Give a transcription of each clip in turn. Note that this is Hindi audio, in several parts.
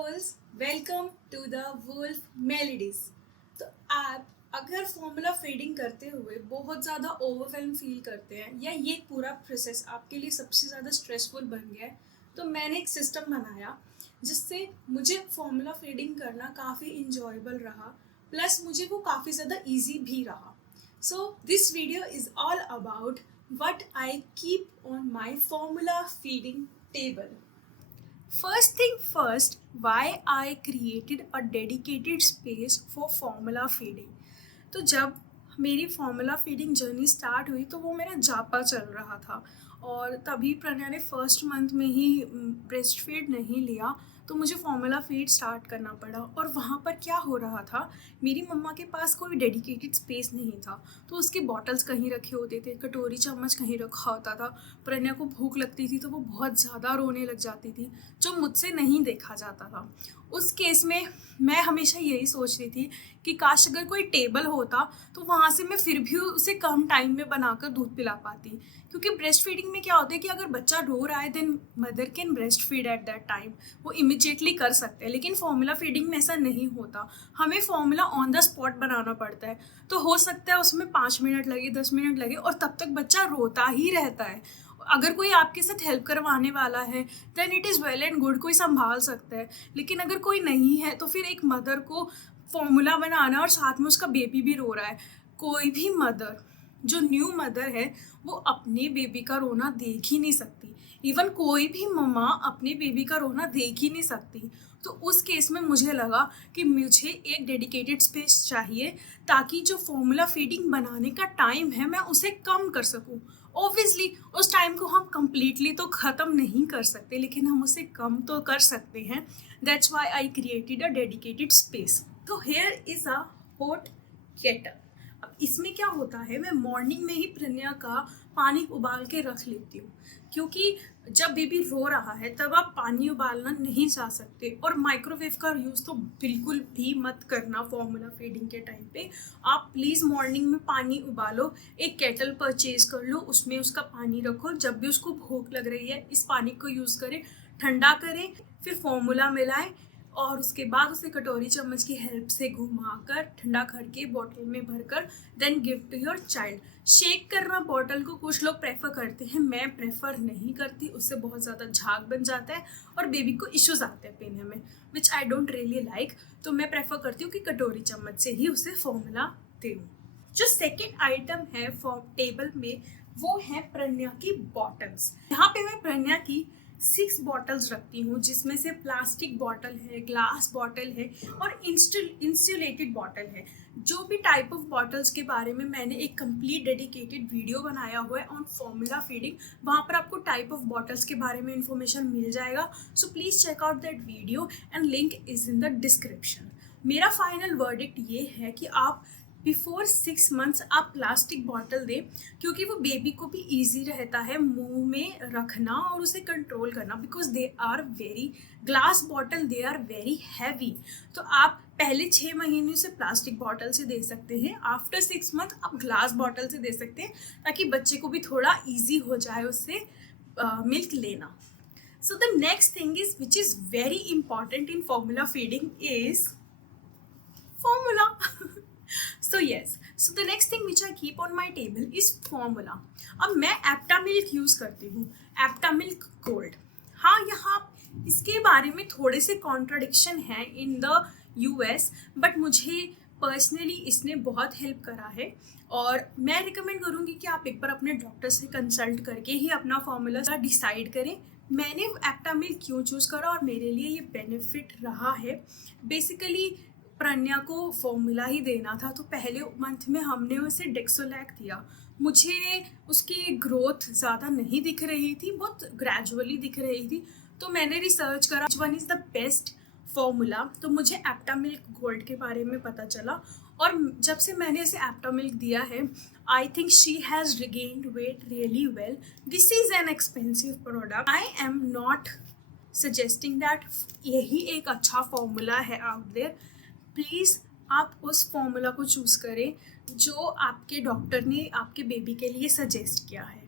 souls, welcome to the Wolf Melodies। तो आप अगर फॉर्मूला फीडिंग करते हुए बहुत ज़्यादा ओवरवेलम फील करते हैं या ये पूरा प्रोसेस आपके लिए सबसे ज़्यादा स्ट्रेसफुल बन गया है, तो मैंने एक सिस्टम बनाया जिससे मुझे फॉर्मूला फीडिंग करना काफ़ी इंजॉयबल रहा, प्लस मुझे वो काफ़ी ज़्यादा ईजी भी रहा। So this video is all about what I keep on my formula feeding table। First thing first, why I created a dedicated space for formula feeding। तो जब मेरी फॉर्मूला फीडिंग जर्नी स्टार्ट हुई तो वो मेरा जापा चल रहा था और तभी प्रणया ने फर्स्ट मंथ में ही ब्रेस्ट फीड नहीं लिया, तो मुझे फॉर्मूला फीड स्टार्ट करना पड़ा। और वहाँ पर क्या हो रहा था, मेरी मम्मा के पास कोई डेडिकेटेड स्पेस नहीं था, तो उसकी बॉटल्स कहीं रखे होते थे, कटोरी चम्मच कहीं रखा होता था। प्रणया को भूख लगती थी तो वो बहुत ज़्यादा रोने लग जाती थी, जो मुझसे नहीं देखा जाता था। उस केस में मैं हमेशा यही सोचती थी कि काश अगर कोई टेबल होता तो वहाँ से मैं फिर भी उसे कम टाइम में बनाकर दूध पिला पाती। क्योंकि ब्रेस्ट फीडिंग में क्या होता है कि अगर बच्चा रो रहा है then mother can breast feed at that time, वो इमिजिएटली कर सकते हैं। लेकिन फॉर्मूला फीडिंग में ऐसा नहीं होता, हमें फॉर्मूला ऑन द स्पॉट बनाना पड़ता है। तो हो सकता है उसमें 5 मिनट लगे, 10 मिनट लगे और तब तक बच्चा रोता ही रहता है। अगर कोई आपके साथ हेल्प करवाने वाला है then it is well and good, कोई संभाल सकता है। लेकिन अगर कोई नहीं है तो फिर एक मदर को फॉर्मूला बनाना और साथ में उसका बेबी भी रो रहा है। कोई भी मदर जो न्यू मदर है वो अपने बेबी का रोना देख ही नहीं सकती। इवन कोई भी मम्मा अपने बेबी का रोना देख ही नहीं सकती। तो उस केस में मुझे लगा कि मुझे एक डेडिकेटेड स्पेस चाहिए ताकि जो फॉर्मूला फीडिंग बनाने का टाइम है मैं उसे कम कर सकूं। ऑब्वियसली उस टाइम को हम कम्प्लीटली तो ख़त्म नहीं कर सकते, लेकिन हम उसे कम तो कर सकते हैं। That's why I created a dedicated space. तो here is a hot kettle. अब इसमें क्या होता है, मैं मॉर्निंग में ही प्रणया का पानी उबाल के रख लेती हूँ, क्योंकि जब बेबी रो रहा है तब आप पानी उबालना नहीं जा सकते। और माइक्रोवेव का यूज़ तो बिल्कुल भी मत करना फॉर्मूला फीडिंग के टाइम पे। आप प्लीज़ मॉर्निंग में पानी उबालो, एक केटल परचेज कर लो, उसमें उसका पानी रखो। जब भी उसको भूख लग रही है इस पानी को यूज़ करें, ठंडा करें, फिर फॉर्मूला मिलाएं और उसके बाद उसे कटोरी चम्मच की हेल्प से घुमाकर ठंडा करके बॉटल में भरकर then give to your child. Shake करना बॉटल को कुछ लोग प्रेफर करते हैं, मैं प्रेफर नहीं करती, उससे बहुत ज़्यादा झाग बन जाता है और बेबी को इश्यूज आते हैं पीने में, विच आई डोंट रियली लाइक। तो मैं प्रेफर करती हूँ कि कटोरी चम्मच से ही उसे फॉर्मूला दूँ। जो सेकेंड आइटम है फॉर्म टेबल में वो है प्रणया की बॉटल्स। यहाँ पे मैं प्रणया की 6 बॉटल्स रखती हूँ, जिसमें से प्लास्टिक बॉटल है, ग्लास बॉटल है और इंसुलेटेड बॉटल है। जो भी टाइप ऑफ बॉटल्स के बारे में मैंने एक कंप्लीट डेडिकेटेड वीडियो बनाया हुआ है ऑन फॉर्मूला फीडिंग, वहाँ पर आपको टाइप ऑफ बॉटल्स के बारे में इंफॉर्मेशन मिल जाएगा। So please check out that video and link is in the description. मेरा फाइनल वर्डिक्ट ये है कि आप बिफोर 6 मंथ्स आप प्लास्टिक बॉटल दें, क्योंकि वो बेबी को भी ईजी रहता है मुंह में रखना और उसे कंट्रोल करना, because they are very glass bottle, they are very heavy. तो आप पहले 6 महीने से प्लास्टिक बॉटल से दे सकते हैं, आफ्टर 6 मंथ आप ग्लास बॉटल से दे सकते हैं, ताकि बच्चे को भी थोड़ा ईजी हो जाए उससे मिल्क लेना। सो the next thing is which is very important in formula feeding is formula। So yes, so the next thing which I keep on my table is formula। अब मैं एप्टा मिल्क यूज़ करती हूँ, एप्टा मिल्क गोल्ड। हाँ, यहाँ इसके बारे में थोड़े से कॉन्ट्राडिक्शन है इन द US, बट मुझे पर्सनली इसने बहुत हेल्प करा है और मैं रिकमेंड करूँगी कि आप एक बार अपने डॉक्टर से कंसल्ट करके ही अपना फॉर्मूला डिसाइड करें। मैंने एप्टा मिल्क क्यों चूज़ करा और मेरे लिए ये बेनिफिट रहा है। बेसिकली प्रणया को फॉर्मूला ही देना था, तो पहले मंथ में हमने उसे डेक्सोलैक दिया। मुझे उसकी ग्रोथ ज़्यादा नहीं दिख रही थी, बहुत ग्रेजुअली दिख रही थी, तो मैंने रिसर्च करा one is the best formula. तो मुझे एप्टा मिल्क गोल्ड के बारे में पता चला और जब से मैंने इसे एप्टा मिल्क दिया है I think she has regained weight really well. This is an expensive product, I am not suggesting that यही एक अच्छा फॉर्मूला है आउट देयर। प्लीज़ आप उस फॉर्मूला को चूज़ करें जो आपके डॉक्टर ने आपके बेबी के लिए सजेस्ट किया है,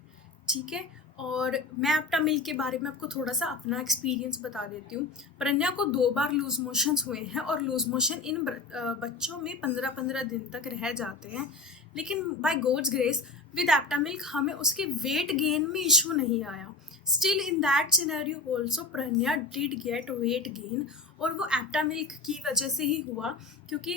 ठीक है। और मैं एप्टा मिल्क के बारे में आपको थोड़ा सा अपना एक्सपीरियंस बता देती हूँ। प्रज्ञा को 2 बार लूज मोशंस हुए हैं और लूज मोशन इन बच्चों में 15-15 दिन तक रह जाते हैं, लेकिन by God's grace with Aptamil हमें उसके वेट गेन में इशू नहीं आया। Still in that scenario also Pragya did get weight gain, और वो एप्टा मिल्क की वजह से ही हुआ, क्योंकि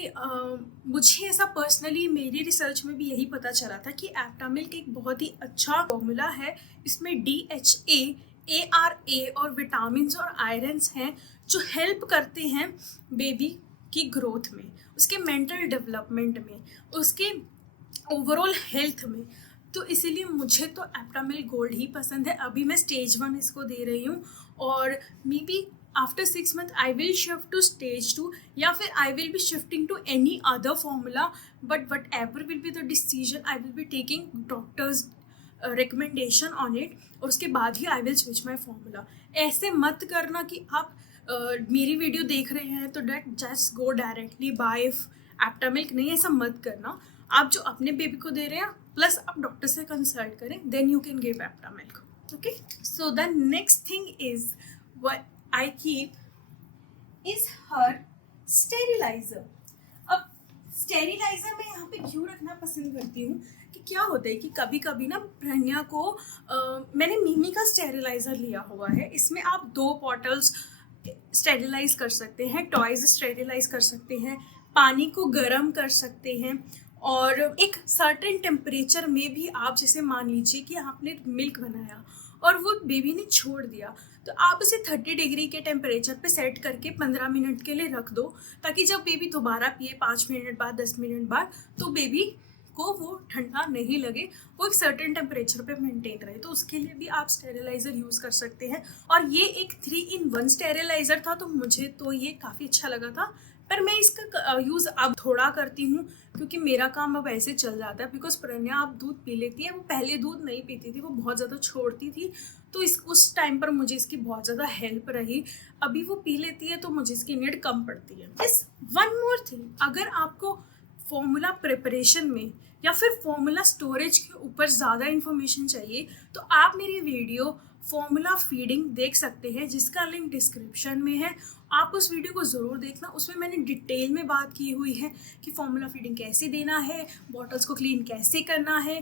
मुझे ऐसा पर्सनली मेरी रिसर्च में भी यही पता चला था कि एप्टा मिल्क एक बहुत ही अच्छा फॉर्मूला है। इसमें DHA, ARA और विटामिन और आयरन्स हैं जो हेल्प करते हैं बेबी की ग्रोथ में, उसके मेंटल डेवलपमेंट में, उसके ओवरऑल हेल्थ में। तो इसीलिए मुझे तो एप्टा मिल्क गोल्ड ही पसंद है। अभी मैं स्टेज 1 इसको दे रही हूँ, और may be after 6 months I will shift to stage 2, या फिर I will be shifting to any other formula, but whatever will be the decision I will be taking doctor's recommendation on it, और उसके बाद ही I will switch my formula। ऐसे मत करना कि आप मेरी वीडियो देख रहे हैं तो that just go directly buy Aptamil, नहीं, ऐसा मत करना। आप जो अपने बेबी को दे रहे हैं प्लस आप डॉक्टर से कंसल्ट करें, then you can give Aptamil. Okay, so the next thing is what I keep is her steriliser. अब स्टेरिलाइजर मैं यहाँ पे क्यों रखना पसंद करती हूँ कि क्या होता है कि कभी कभी ना प्रज्ञा को मैंने मिमी का स्टेरिलाइजर लिया हुआ है। इसमें आप 2 बॉटल्स स्टेरिलाइज कर सकते हैं, टॉयज स्टेरिलाइज कर सकते हैं, पानी को गर्म कर सकते हैं, और एक सर्टेन टेम्परेचर में भी आप जैसे मान लीजिए कि आपने मिल्क बनाया और वो बेबी ने छोड़ दिया, तो आप उसे 30 डिग्री के टेम्परेचर पे सेट करके 15 मिनट के लिए रख दो, ताकि जब बेबी दोबारा पिए 5 मिनट बाद 10 मिनट बाद तो बेबी को वो ठंडा नहीं लगे, वो एक सर्टेन टेम्परेचर पे मेंटेन रहे। तो उसके लिए भी आप स्टेरिलाइज़र यूज़ कर सकते हैं। और ये एक 3-in-1 स्टेरिलाइज़र था, तो मुझे तो ये काफ़ी अच्छा लगा था। पर मैं इसका यूज़ अब थोड़ा करती हूँ क्योंकि मेरा काम अब ऐसे चल जाता है, बिकॉज प्रज्ञा अब दूध पी लेती है। वो पहले दूध नहीं पीती थी, वो बहुत ज़्यादा छोड़ती थी, तो उस टाइम पर मुझे इसकी बहुत ज़्यादा हेल्प रही। अभी वो पी लेती है तो मुझे इसकी नीड कम पड़ती है। इस वन मोर थिंग, अगर आपको फॉर्मूला प्रिपरेशन में या फिर फॉर्मूला स्टोरेज के ऊपर ज़्यादा इन्फॉर्मेशन चाहिए तो आप मेरी वीडियो फॉर्मूला फीडिंग देख सकते हैं, जिसका लिंक डिस्क्रिप्शन में है। आप उस वीडियो को ज़रूर देखना, उसमें मैंने डिटेल में बात की हुई है कि फॉर्मूला फीडिंग कैसे देना है, बॉटल्स को क्लीन कैसे करना है,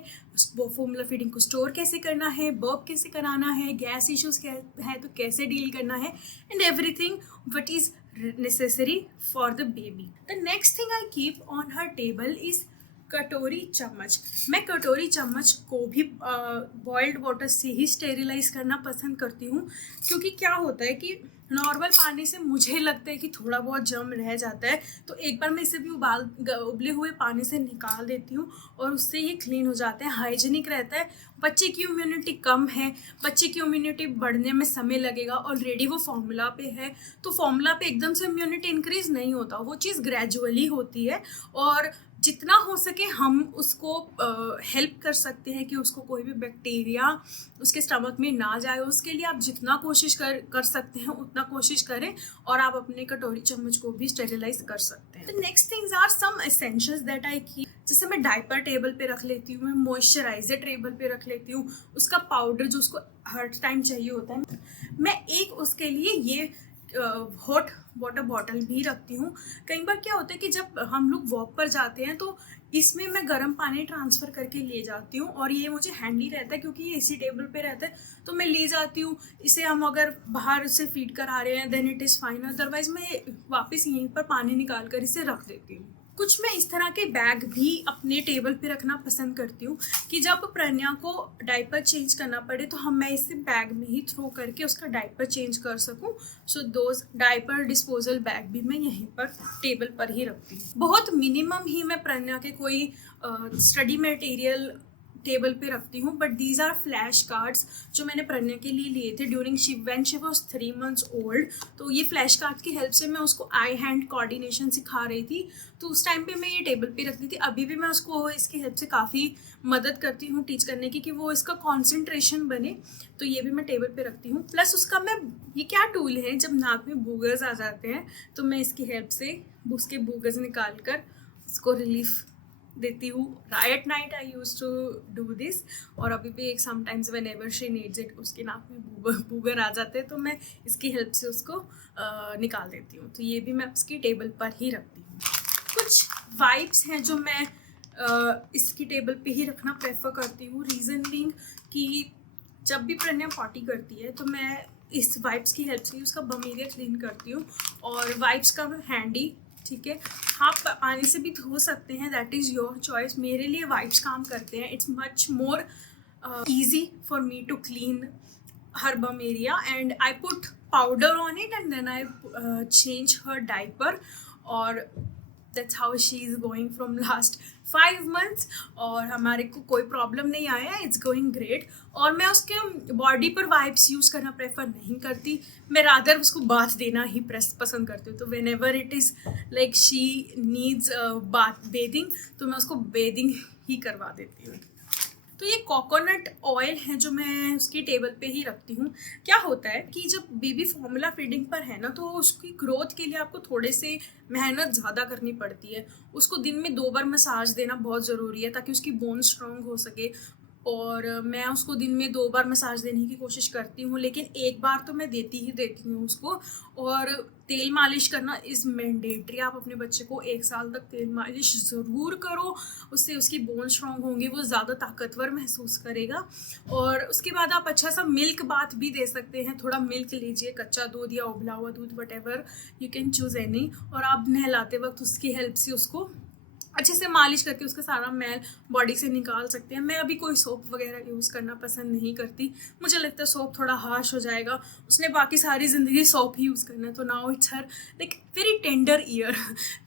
वो फॉर्मूला फीडिंग को स्टोर कैसे करना है, बर्प कैसे कराना है, गैस इश्यूज़ क्या है तो कैसे डील करना है, and everything what is necessary for the baby. The next thing I keep on her table is कटोरी चम्मच। मैं कटोरी चम्मच को भी बॉइल्ड वाटर से ही स्टेरिलाइज करना पसंद करती हूँ, क्योंकि क्या होता है कि नॉर्मल पानी से मुझे लगता है कि थोड़ा बहुत जम रह जाता है, तो एक बार मैं इसे भी उबले हुए पानी से निकाल देती हूँ और उससे ये क्लीन हो जाता है, हाइजीनिक रहता है। बच्चे की इम्यूनिटी कम है, बच्चे की इम्यूनिटी बढ़ने में समय लगेगा, ऑलरेडी वो फॉर्मूला पे है, तो फॉर्मूला पे एकदम से इम्यूनिटी इंक्रीज नहीं होता, वो चीज़ ग्रेजुअली होती है। और जितना हो सके हम उसको हेल्प कर सकते हैं कि उसको कोई भी बैक्टीरिया उसके स्टमक में ना जाए, उसके लिए आप जितना कोशिश कर सकते हैं उतना कोशिश करें, और आप अपने कटोरी चम्मच को भी स्टेरिलाइज कर सकते हैं। The next things are some essentials that I keep, जैसे मैं डायपर टेबल पे रख लेती हूँ, मैं मॉइस्चराइजर टेबल पे रख लेती हूँ, उसका पाउडर जो उसको हर टाइम चाहिए होता है, मैं एक उसके लिए ये हॉट वाटर बॉटल भी रखती हूँ। कई बार क्या होता है कि जब हम लोग वॉक पर जाते हैं तो इसमें मैं गर्म पानी ट्रांसफ़र करके ले जाती हूँ, और ये मुझे हैंडी रहता है क्योंकि ये इसी टेबल पे रहता है, तो मैं ले जाती हूँ। इसे हम अगर बाहर से फीड करा रहे हैं then it is fine, otherwise मैं वापस यहीं पर पानी निकाल कर इसे रख देती हूँ। कुछ मैं इस तरह के बैग भी अपने टेबल पे रखना पसंद करती हूँ कि जब प्रज्ञा को डायपर चेंज करना पड़े तो मैं इसे बैग में ही थ्रो करके उसका डायपर चेंज कर सकूँ। So those diaper disposal bag भी मैं यहीं पर टेबल पर ही रखती हूँ। बहुत मिनिमम ही मैं प्रज्ञा के कोई स्टडी मटेरियल टेबल पे रखती हूँ, but these are flash cards जो मैंने प्रज्ञा के लिए लिए थे during when she was 3 months old. तो ये फ्लैश कार्ड की हेल्प से मैं उसको आई हैंड कोऑर्डिनेशन सिखा रही थी, तो उस टाइम पे मैं ये टेबल पे रखती थी। अभी भी मैं उसको इसकी हेल्प से काफ़ी मदद करती हूँ टीच करने की कि वो इसका कॉन्सेंट्रेशन बने, तो ये भी मैं टेबल पे रखती हूँ। प्लस उसका मैं ये क्या टूल है, जब नाक में बूगर्स आ जाते हैं तो मैं इसकी हेल्प से उसके बूगर्स निकाल कर उसको रिलीफ देती हूँ। At night I use to do this, और अभी भी एक sometimes whenever she needs it, उसके नाक में बूगर आ जाते हैं तो मैं इसकी हेल्प से उसको निकाल देती हूँ। तो ये भी मैं उसकी टेबल पर ही रखती हूँ। कुछ वाइप्स हैं जो मैं इसकी टेबल पे ही रखना प्रेफर करती हूँ। रीज़न बीइंग कि जब भी प्रन्या पॉटी करती है तो मैं इस वाइप्स की हेल्प से उसका बम एरिया क्लीन करती हूँ। और वाइप्स का हैंडी, ठीक है, आप पानी से भी धो सकते हैं, दैट इज़ योर चॉइस। मेरे लिए वाइप्स काम करते हैं। It's much more easy for me to clean her bum area, and I put powder on it and then I change her diaper, or that's how she is going from last 5 months, और हमारे को कोई प्रॉब्लम नहीं आया, इट्स गोइंग ग्रेट। और मैं उसके बॉडी पर वाइप्स यूज़ करना प्रेफर नहीं करती, मैं रादर उसको बाथ देना ही पसंद करती हूँ। तो when ever it is like she needs bath bathing, तो मैं उसको बेदिंग ही करवा देती हूँ। तो ये कोकोनट ऑयल है जो मैं उसकी टेबल पे ही रखती हूँ। क्या होता है कि जब बेबी फॉर्मूला फीडिंग पर है ना, तो उसकी ग्रोथ के लिए आपको थोड़े से मेहनत ज़्यादा करनी पड़ती है। उसको दिन में 2 बार मसाज देना बहुत ज़रूरी है ताकि उसकी बोन स्ट्रॉन्ग हो सके, और मैं उसको दिन में 2 बार मसाज देने की कोशिश करती हूँ, लेकिन 1 बार तो मैं देती ही हूँ उसको। और तेल मालिश करना इज़ मैंडेटरी। आप अपने बच्चे को 1 साल तक तेल मालिश ज़रूर करो, उससे उसकी बोन स्ट्रॉन्ग होंगी, वो ज़्यादा ताकतवर महसूस करेगा। और उसके बाद आप अच्छा सा मिल्क बाथ भी दे सकते हैं। थोड़ा मिल्क लीजिए, कच्चा दूध या उबला हुआ दूध, what ever you can choose any, और आप नहलाते वक्त उसकी हेल्प से उसको अच्छे से मालिश करके उसका सारा मैल बॉडी से निकाल सकते हैं। मैं अभी कोई सोप वगैरह यूज़ करना पसंद नहीं करती, मुझे लगता है सोप थोड़ा हार्श हो जाएगा, उसने बाकी सारी ज़िंदगी सोप ही यूज़ करना है। तो now it's her like very tender year,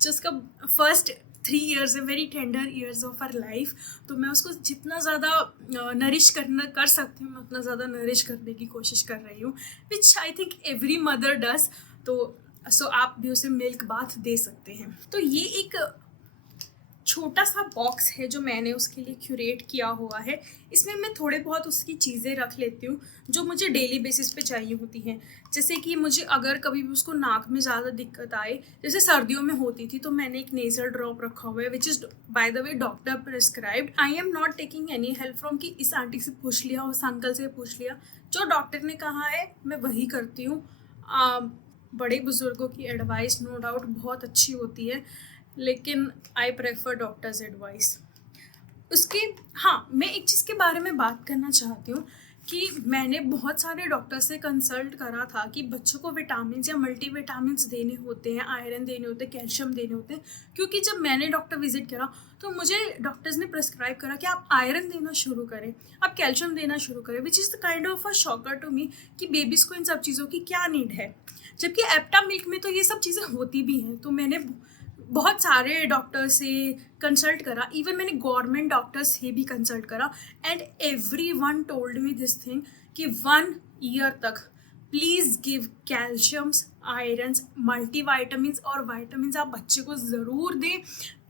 जो उसका फर्स्ट 3 years है, very tender years of her life. तो मैं उसको जितना ज़्यादा नरिश कर सकती हूँ, मैं उतना ज़्यादा नरिश करने की कोशिश कर रही हूँ, which I think every mother does. तो सो आप भी उसे मिल्क बाथ दे सकते हैं। तो ये एक छोटा सा बॉक्स है जो मैंने उसके लिए क्यूरेट किया हुआ है। इसमें मैं थोड़े बहुत उसकी चीज़ें रख लेती हूँ जो मुझे डेली बेसिस पे चाहिए होती हैं। जैसे कि मुझे अगर कभी भी उसको नाक में ज़्यादा दिक्कत आए, जैसे सर्दियों में होती थी, तो मैंने एक नेज़ल ड्रॉप रखा हुआ है which is by the way doctor prescribed. I am not taking any help from कि इस आंटी से पूछ लिया, उस अंकल से पूछ लिया, जो डॉक्टर ने कहा है मैं वही करती हूँ। बड़े बुज़ुर्गों की एडवाइस नो डाउट बहुत अच्छी होती है, लेकिन आई प्रेफर डॉक्टर्स एडवाइस। उसके हाँ, मैं एक चीज़ के बारे में बात करना चाहती हूँ कि मैंने बहुत सारे डॉक्टर से कंसल्ट करा था कि बच्चों को विटामिन या मल्टीविटामिन्स देने होते हैं, आयरन देने होते हैं, कैल्शियम देने होते हैं। क्योंकि जब मैंने डॉक्टर विजिट करा तो मुझे डॉक्टर्स ने प्रिस्क्राइब करा कि आप आयरन देना शुरू करें, आप कैल्शियम देना शुरू करें, which is the kind of a shocker to me कि बेबीज़ को इन सब चीज़ों की क्या नीड है, जबकि एप्टा मिल्क में तो ये सब चीज़ें होती भी हैं। तो मैंने बहुत सारे डॉक्टर से कंसल्ट करा, इवन मैंने गवर्नमेंट डॉक्टर से भी कंसल्ट करा, and every one told me this thing कि 1 year तक प्लीज़ गिव कैल्शियम्स, आयरन्स, मल्टीवाइटामिन्स और वाइटामिन्स आप बच्चे को ज़रूर दें।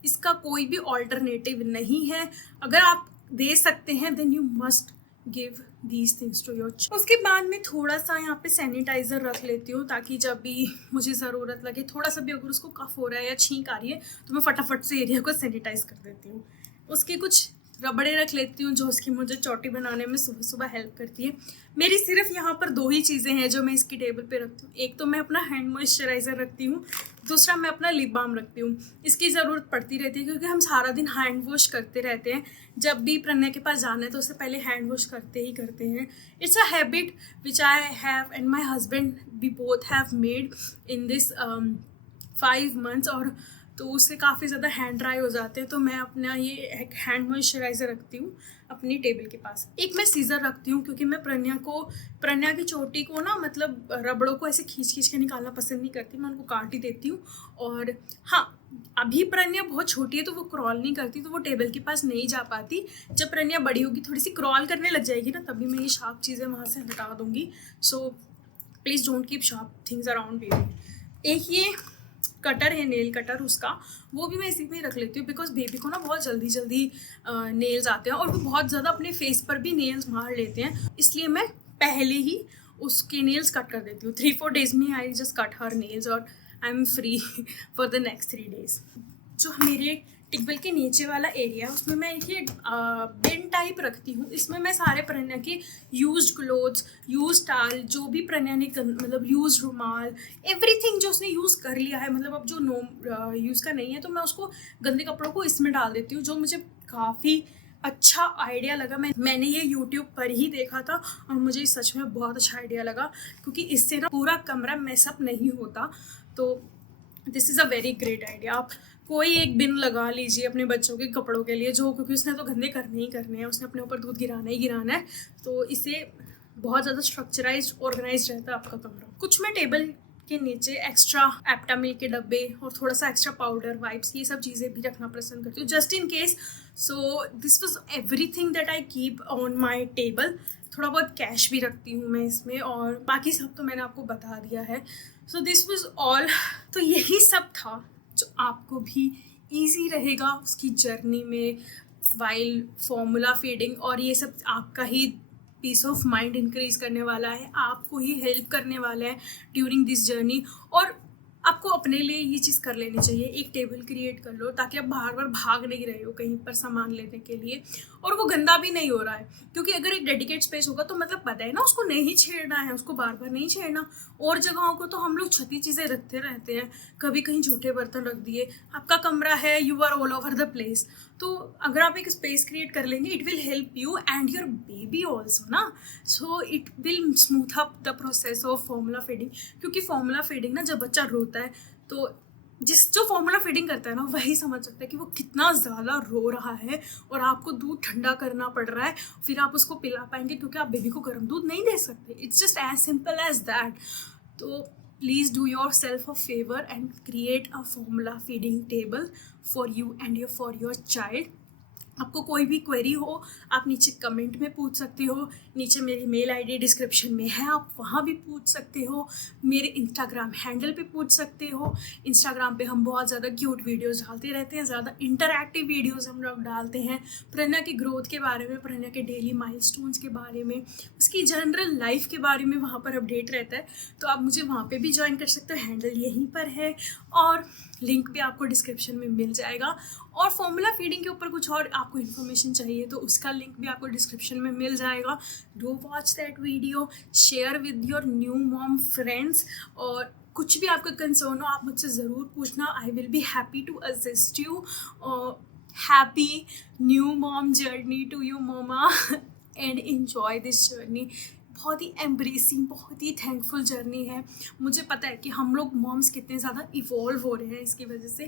इसका कोई भी ऑल्टरनेटिव नहीं है। अगर आप दे सकते हैं then you must give these things to your children. उसके बाद में थोड़ा सा यहाँ पे सैनिटाइज़र रख लेती हूँ ताकि जब भी मुझे ज़रूरत लगे, थोड़ा सा भी अगर उसको कफ हो रहा है या छींक आ रही है, तो मैं फटाफट से एरिया को सैनिटाइज कर देती हूँ। उसके कुछ रबड़े रख लेती हूँ जो उसकी मुझे चोटी बनाने में सुबह सुबह हेल्प करती है। मेरी सिर्फ यहाँ पर 2 ही चीज़ें हैं जो मैं इसकी टेबल पे रखती हूँ। एक तो मैं अपना हैंड मॉइस्चराइज़र रखती हूँ, दूसरा मैं अपना लिप बाम रखती हूँ। इसकी ज़रूरत पड़ती रहती है क्योंकि हम सारा दिन हैंड वॉश करते रहते हैं। जब भी प्रन्या के पास जाना है तो उससे पहले हैंड वॉश करते हैं। It's a habit which I have and my husband, we both have made in this 5 months, और तो उससे काफ़ी ज़्यादा हैंड ड्राई हो जाते हैं। तो मैं अपना ये एक हैंड मॉइस्चराइज़र रखती हूँ अपनी टेबल के पास। एक मैं सीज़र रखती हूँ क्योंकि मैं प्रन्या की चोटी को ना, मतलब रबड़ों को ऐसे खींच के निकालना पसंद नहीं करती, मैं उनको काट ही देती हूँ। और हाँ, अभी प्रन्या बहुत छोटी है तो वो क्रॉल नहीं करती, तो वो टेबल के पास नहीं जा पाती। जब प्रन्या बड़ी होगी, थोड़ी सी क्रॉल करने लग जाएगी ना, तभी मैं ये शार्प चीज़ें वहाँ से हटा दूँगी। So please don't keep sharp things around baby. एक ये कटर है, नेल कटर, उसका वो भी मैं इसी में रख लेती हूँ बिकॉज बेबी को ना बहुत जल्दी नेल्स आते हैं और वो बहुत ज़्यादा अपने फेस पर भी नेल्स मार लेते हैं, इसलिए मैं पहले ही उसके नेल्स कट कर देती हूँ। 3-4 days में I just cut her nails और I am free for the next 3 days। जो मेरे टेबल के नीचे वाला एरिया है उसमें मैं ये बिन टाइप रखती हूँ। इसमें मैं सारे प्रणया के यूज्ड क्लोथ्स, यूज टाल, जो भी प्रणया ने मतलब यूज रुमाल, एवरीथिंग जो उसने यूज़ कर लिया है, मतलब अब जो नो यूज़ का नहीं है तो मैं उसको गंदे कपड़ों को इसमें डाल देती हूँ, जो मुझे काफ़ी अच्छा आइडिया लगा। मैंने ये यूट्यूब पर ही देखा था और मुझे सच में बहुत अच्छा आइडिया लगा, क्योंकि इससे ना पूरा कमरा मैसअप नहीं होता। तो this is a very great idea. आप कोई एक बिन लगा लीजिए अपने बच्चों के कपड़ों के लिए, जो क्योंकि उसने तो गंदे करने ही करने हैं, उसने अपने ऊपर दूध गिराना ही गिराना है। तो इससे बहुत ज़्यादा स्ट्रक्चराइज ऑर्गेनाइज रहता है आपका कमरा। कुछ मैं टेबल के नीचे एक्स्ट्रा एप्टामिल के डब्बे और थोड़ा सा एक्स्ट्रा पाउडर, वाइप्स, ये सब चीज़ें भी रखना पसंद करती हूँ, just in case. So this was everything that I keep on my table. थोड़ा बहुत कैश भी रखती हूँ मैं इसमें, और बाकी सब तो मैंने आपको बता दिया है। So this was all. तो यही सब था जो आपको भी ईजी रहेगा उसकी जर्नी में वाइल फॉर्मूला फीडिंग, और ये सब आपका ही पीस ऑफ माइंड इंक्रीज करने वाला है, आपको ही हेल्प करने वाला है ड्यूरिंग दिस जर्नी। और आपको अपने लिए ये चीज़ कर लेनी चाहिए, एक टेबल क्रिएट कर लो ताकि आप बार बार भाग नहीं रहे हो कहीं पर सामान लेने के लिए, और वो गंदा भी नहीं हो रहा है। क्योंकि अगर एक डेडिकेट स्पेस होगा तो मतलब पता है ना उसको नहीं छेड़ना है, उसको बार बार नहीं छेड़ना। और जगहों को तो हम लोग छती चीज़ें रखते रहते हैं, कभी कहीं झूठे बर्तन रख दिए, आपका कमरा है, you are all over the place. तो अगर आप एक स्पेस क्रिएट कर लेंगे, it will help you and your baby also ना। So it will smooth up the process of formula feeding. क्योंकि फॉर्मूला फीडिंग ना, जब बच्चा रोता है तो जो फॉर्मूला फीडिंग करता है ना, वही समझ सकता है कि वो कितना ज़्यादा रो रहा है और आपको दूध ठंडा करना पड़ रहा है, फिर आप उसको पिला पाएंगे, क्योंकि आप बेबी को गर्म दूध नहीं दे सकते। It's just as simple as that. तो please do yourself a favour and create a formula feeding table for you and for your child. आपको कोई भी क्वेरी हो आप नीचे कमेंट में पूछ सकते हो, नीचे मेरी मेल आईडी डिस्क्रिप्शन में है, आप वहाँ भी पूछ सकते हो, मेरे इंस्टाग्राम हैंडल पे पूछ सकते हो। इंस्टाग्राम पे हम बहुत ज़्यादा क्यूट वीडियोस डालते रहते हैं, ज़्यादा इंटरैक्टिव वीडियोस हम लोग डालते हैं, प्रणया की ग्रोथ के बारे में, प्रणया के डेली माइलस्टोन्स के बारे में, उसकी जनरल लाइफ के बारे में वहाँ पर अपडेट रहता है। तो आप मुझे वहाँ पर भी ज्वाइन कर सकते हो, हैंडल यहीं पर है और लिंक भी आपको डिस्क्रिप्शन में मिल जाएगा। और फॉर्मूला फीडिंग के ऊपर कुछ और आपको इन्फॉर्मेशन चाहिए तो उसका लिंक भी आपको डिस्क्रिप्शन में मिल जाएगा। Do watch that video, share with your new mom friends, और कुछ भी आपका कंसर्न हो आप मुझसे ज़रूर पूछना। I will be happy to assist you. Happy new mom journey to you momma and enjoy this journey. बहुत ही एम्ब्रेसिंग, बहुत ही थैंकफुल जर्नी है। मुझे पता है कि हम लोग मॉम्स कितने ज़्यादा इवॉल्व हो रहे हैं इसकी वजह से।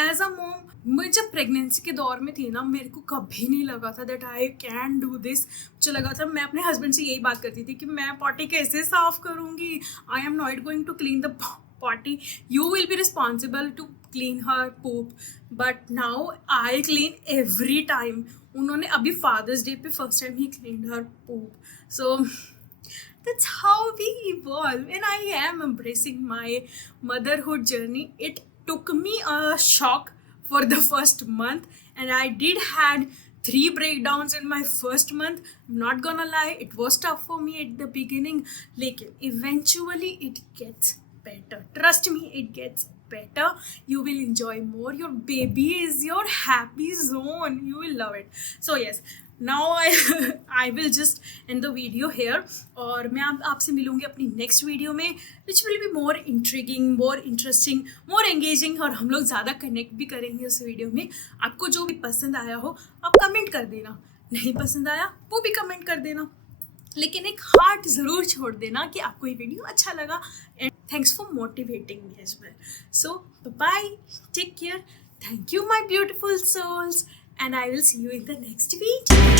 एज अ मॉम मैं जब प्रेगनेंसी के दौर में थी ना, मेरे को कभी नहीं लगा था that I can do this. मुझे लगा था, मैं अपने हस्बैंड से यही बात करती थी कि मैं पॉटी कैसे साफ़ करूँगी, I am not going to clean the potty, you will be responsible to clean her poop, but now I clean every time. उन्होंने अभी फादर्स डे पे फर्स्ट टाइम ही clean her poop. So that's how we evolve, and I am embracing my motherhood journey. It took me a shock for the first month, and I did had 3 breakdowns in my first month. I'm not gonna lie, it was tough for me at the beginning, lekin eventually it gets better. Trust me, it gets better. You will enjoy more. Your baby is your happy zone. You will love it. So yes, now I will just end the video here, और मैं आपसे मिलूँगी अपनी नेक्स्ट वीडियो में, which will be more intriguing, more interesting, more engaging, और हम लोग ज़्यादा कनेक्ट भी करेंगे उस वीडियो में। आपको जो भी पसंद आया हो आप कमेंट कर देना, नहीं पसंद आया वो भी कमेंट कर देना, लेकिन एक हार्ट ज़रूर छोड़ देना कि आपको ये वीडियो अच्छा लगा। And thanks for motivating me as well. So bye, take care, thank you my beautiful souls, and I will see you in the next video.